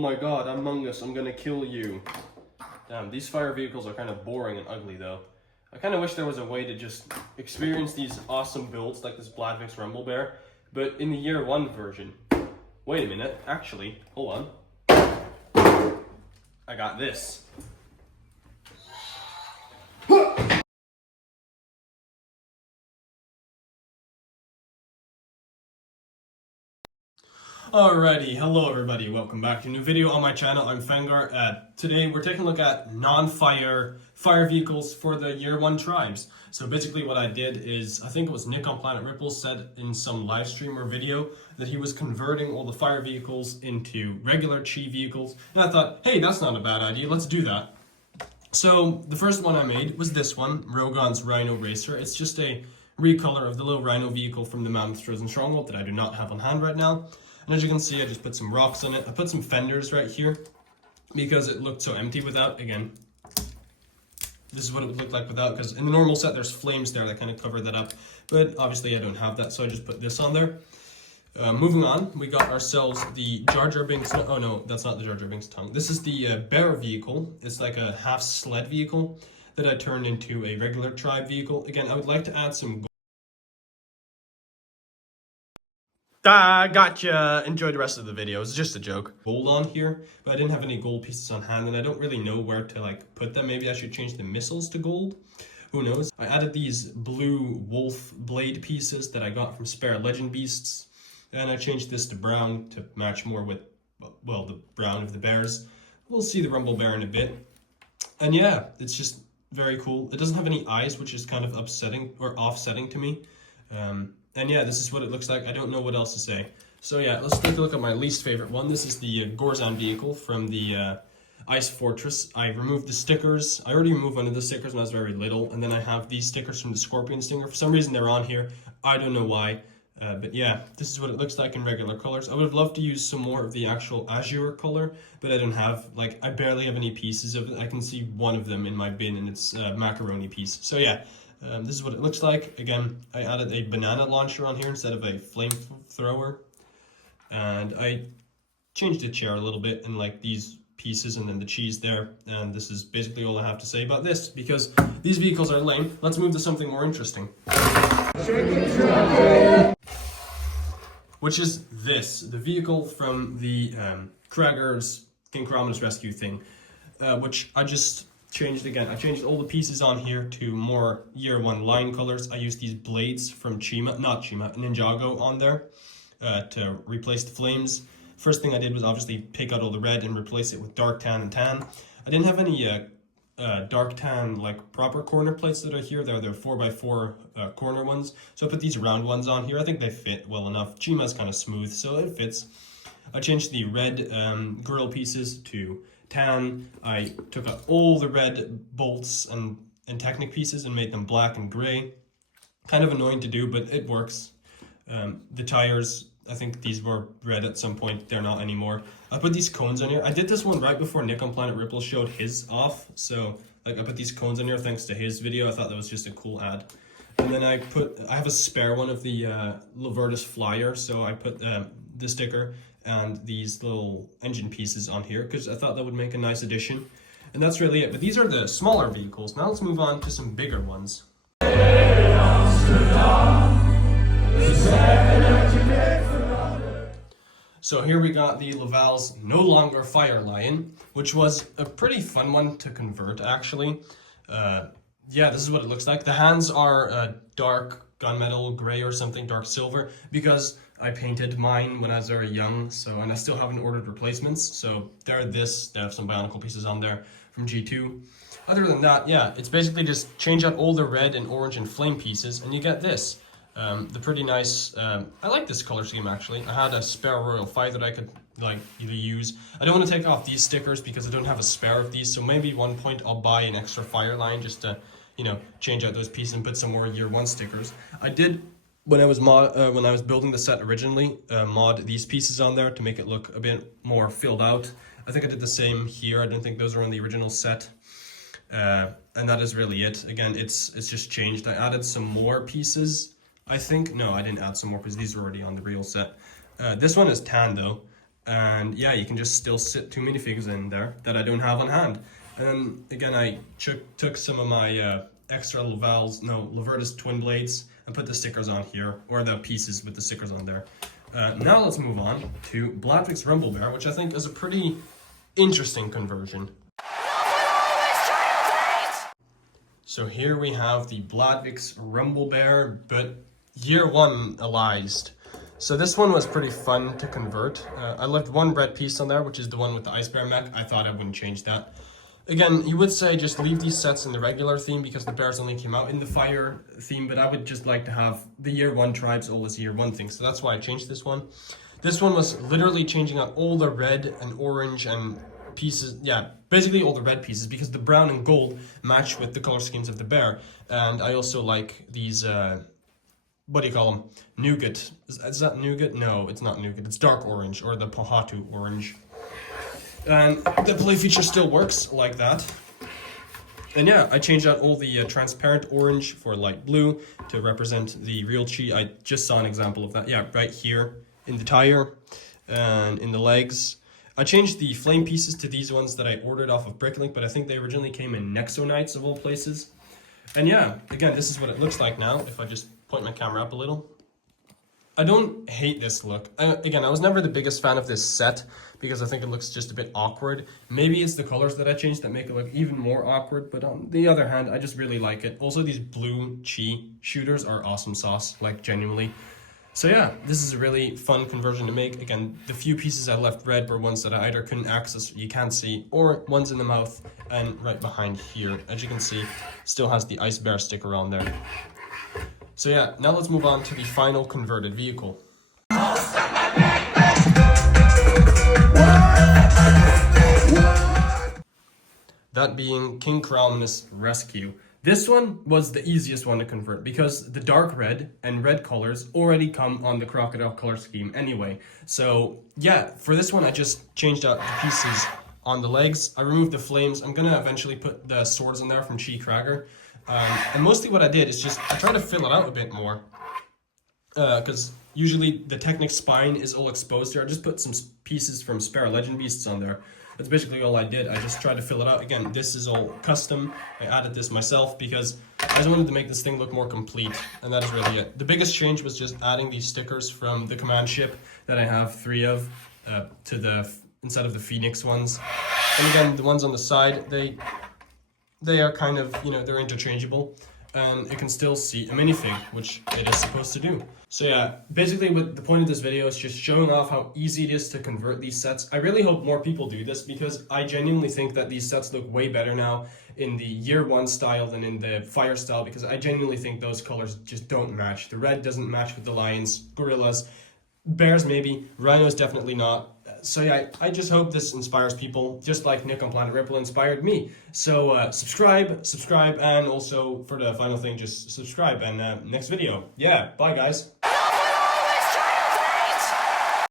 my god, Among Us, I'm gonna kill you. Damn, these fire vehicles are kind of boring and ugly though. I kind of wish there was a way to just experience these awesome builds like this Bladvix Rumble Bear, but in the year 1 version. Wait a minute, actually, hold on. I got this. Alrighty, hello everybody, welcome back to a new video on my channel. I'm Fangar. Today we're taking a look at non-fire fire vehicles for the year 1 tribes. So basically what I did is, I think it was Nick on Planet Ripple said in some live stream or video that he was converting all the fire vehicles into regular Chi vehicles. And I thought, hey, that's not a bad idea, let's do that. So the first one I made was this one, Rogon's Rhino Racer. It's just a recolor of the little Rhino vehicle from the Mammoth Frozen Stronghold that I do not have on hand right now. And as you can see, I just put some rocks on it. I put some fenders right here because it looked so empty without. Again, this is what it would look like without, because in the normal set there's flames there that kind of cover that up. But obviously I don't have that, so I just put this on there. Moving on, we got ourselves the Jar Jar Binks. Oh no, that's not the Jar Jar Binks tongue. This is the bear vehicle. It's like a half sled vehicle that I turned into a regular tribe vehicle. Again, I would like to add some gotcha! Enjoy the rest of the video. It's just a joke. Gold on here, but I didn't have any gold pieces on hand, and I don't really know where to like put them. Maybe I should change the missiles to gold. Who knows? I added these blue wolf blade pieces that I got from Spare Legend Beasts, and I changed this to brown to match more with, well, the brown of the bears. We'll see the Rumble Bear in a bit. And yeah, it's just very cool. It doesn't have any eyes, which is kind of upsetting or offsetting to me. And yeah, this is what it looks like. I don't know what else to say. So yeah, let's take a look at my least favorite one. This is the Gorzan vehicle from the Ice Fortress. I removed the stickers. I already removed one of the stickers when I was very little. And then I have these stickers from the Scorpion Stinger. For some reason they're on here. I don't know why. But yeah, this is what it looks like in regular colors. I would have loved to use some more of the actual azure color, but I don't have, like, I barely have any pieces of it. I can see one of them in my bin, and it's a macaroni piece. So yeah. This is what it looks like. Again, I added a banana launcher on here instead of a flamethrower. And I changed the chair a little bit and like these pieces and then the cheese there. And this is basically all I have to say about this because these vehicles are lame. Let's move to something more interesting. Which is this, the vehicle from the Krager's King Karaman's rescue thing, which I just changed again. I changed all the pieces on here to more year 1 line colors. I used these blades from Ninjago on there to replace the flames. First thing I did was obviously pick out all the red and replace it with dark tan and tan. I didn't have any dark tan like proper corner plates that are here. They're 4x4 corner ones. So I put these round ones on here. I think they fit well enough. Chima's kind of smooth, so it fits. I changed the red grill pieces to tan. I took out all the red bolts and Technic pieces and made them black and gray. Kind of annoying to do, but it works. The tires, I think these were red at some point. They're not anymore. I put these cones on here. I did this one right before Nick on Planet Ripple showed his off. So like I put these cones on here thanks to his video. I thought that was just a cool ad. And then I have a spare one of the Lavertus Flyer. So I put the sticker and these little engine pieces on here because I thought that would make a nice addition. And that's really it. But these are the smaller vehicles. Now let's move on to some bigger ones. So here we got the Laval's No Longer Fire Lion, which was a pretty fun one to convert actually. Yeah, this is what it looks like. The hands are dark gunmetal gray or something, dark silver, because I painted mine when I was very young, and I still haven't ordered replacements. So they have some Bionicle pieces on there from G2. Other than that, yeah, it's basically just change out all the red and orange and flame pieces, and you get this. The pretty nice, I like this color scheme actually. I had a spare Royal 5 that I could like either use. I don't want to take off these stickers because I don't have a spare of these, so maybe one point I'll buy an extra fire line just to, you know, change out those pieces and put some more year 1 stickers. I did, when I was building the set originally, mod these pieces on there to make it look a bit more filled out. I think I did the same here. I don't think those are on the original set. And that is really it. Again, it's just changed. I added some more pieces, I think. No, I didn't add some more because these were already on the real set. This one is tan though. And yeah, you can just still sit 2 minifigs in there that I don't have on hand. And again, I took some of my extra Lavertis twin blades and put the stickers on here, or the pieces with the stickers on there. Now let's move on to Bladvik's Rumble Bear, which I think is a pretty interesting conversion. So here we have the Bladvik's Rumble Bear, but year 1 Alized. So this one was pretty fun to convert. I left one red piece on there, which is the one with the Ice Bear mech. I thought I wouldn't change that. Again, you would say just leave these sets in the regular theme because the bears only came out in the fire theme, but I would just like to have the year 1 tribes all as year 1 things. So that's why I changed this one. This one was literally changing out all the red and orange and pieces, yeah, basically all the red pieces, because the brown and gold match with the color schemes of the bear. And I also like these, what do you call them? Nougat. Is that nougat? No, it's not nougat. It's dark orange, or the Pohatu orange. And the play feature still works like that. And yeah, I changed out all the transparent orange for light blue to represent the real chi. I just saw an example of that. Yeah, right here in the tire and in the legs. I changed the flame pieces to these ones that I ordered off of Bricklink, but I think they originally came in Nexonites of all places. And yeah, again, this is what it looks like now, if I just point my camera up a little. I don't hate this look. Again, I was never the biggest fan of this set because I think it looks just a bit awkward. Maybe it's the colors that I changed that make it look even more awkward, but on the other hand, I just really like it. Also, these blue chi shooters are awesome sauce, like genuinely. So yeah, this is a really fun conversion to make. Again, the few pieces I left red were ones that I either couldn't access, you can't see, or ones in the mouth and right behind here. As you can see, still has the Ice Bear sticker on there. So yeah, now let's move on to the final converted vehicle. That being King Crowlman's Rescue. This one was the easiest one to convert because the dark red and red colors already come on the crocodile color scheme anyway. So yeah, for this one I just changed out the pieces on the legs. I removed the flames. I'm gonna eventually put the swords in there from Chi Krager. And mostly what I did is just I tried to fill it out a bit more because usually the Technic spine is all exposed here. I just put some pieces from Spare Legend Beasts on there. That's basically all I did. I just tried to fill it out. Again, this is all custom. I added this myself because I just wanted to make this thing look more complete, and that is really it. The biggest change was just adding these stickers from the command ship that I have 3 of to the instead of the Phoenix ones. And again, the ones on the side, they are kind of, you know, they're interchangeable, and it can still see a minifig, which it is supposed to do. So yeah, basically what the point of this video is just showing off how easy it is to convert these sets. I really hope more people do this because I genuinely think that these sets look way better now in the year 1 style than in the fire style, because I genuinely think those colors just don't match. The red doesn't match with the lions, gorillas, bears maybe, rhinos definitely not. So yeah, I just hope this inspires people, just like Nick on Planet Ripple inspired me. So subscribe, and also for the final thing, just subscribe, and next video. Yeah, bye guys.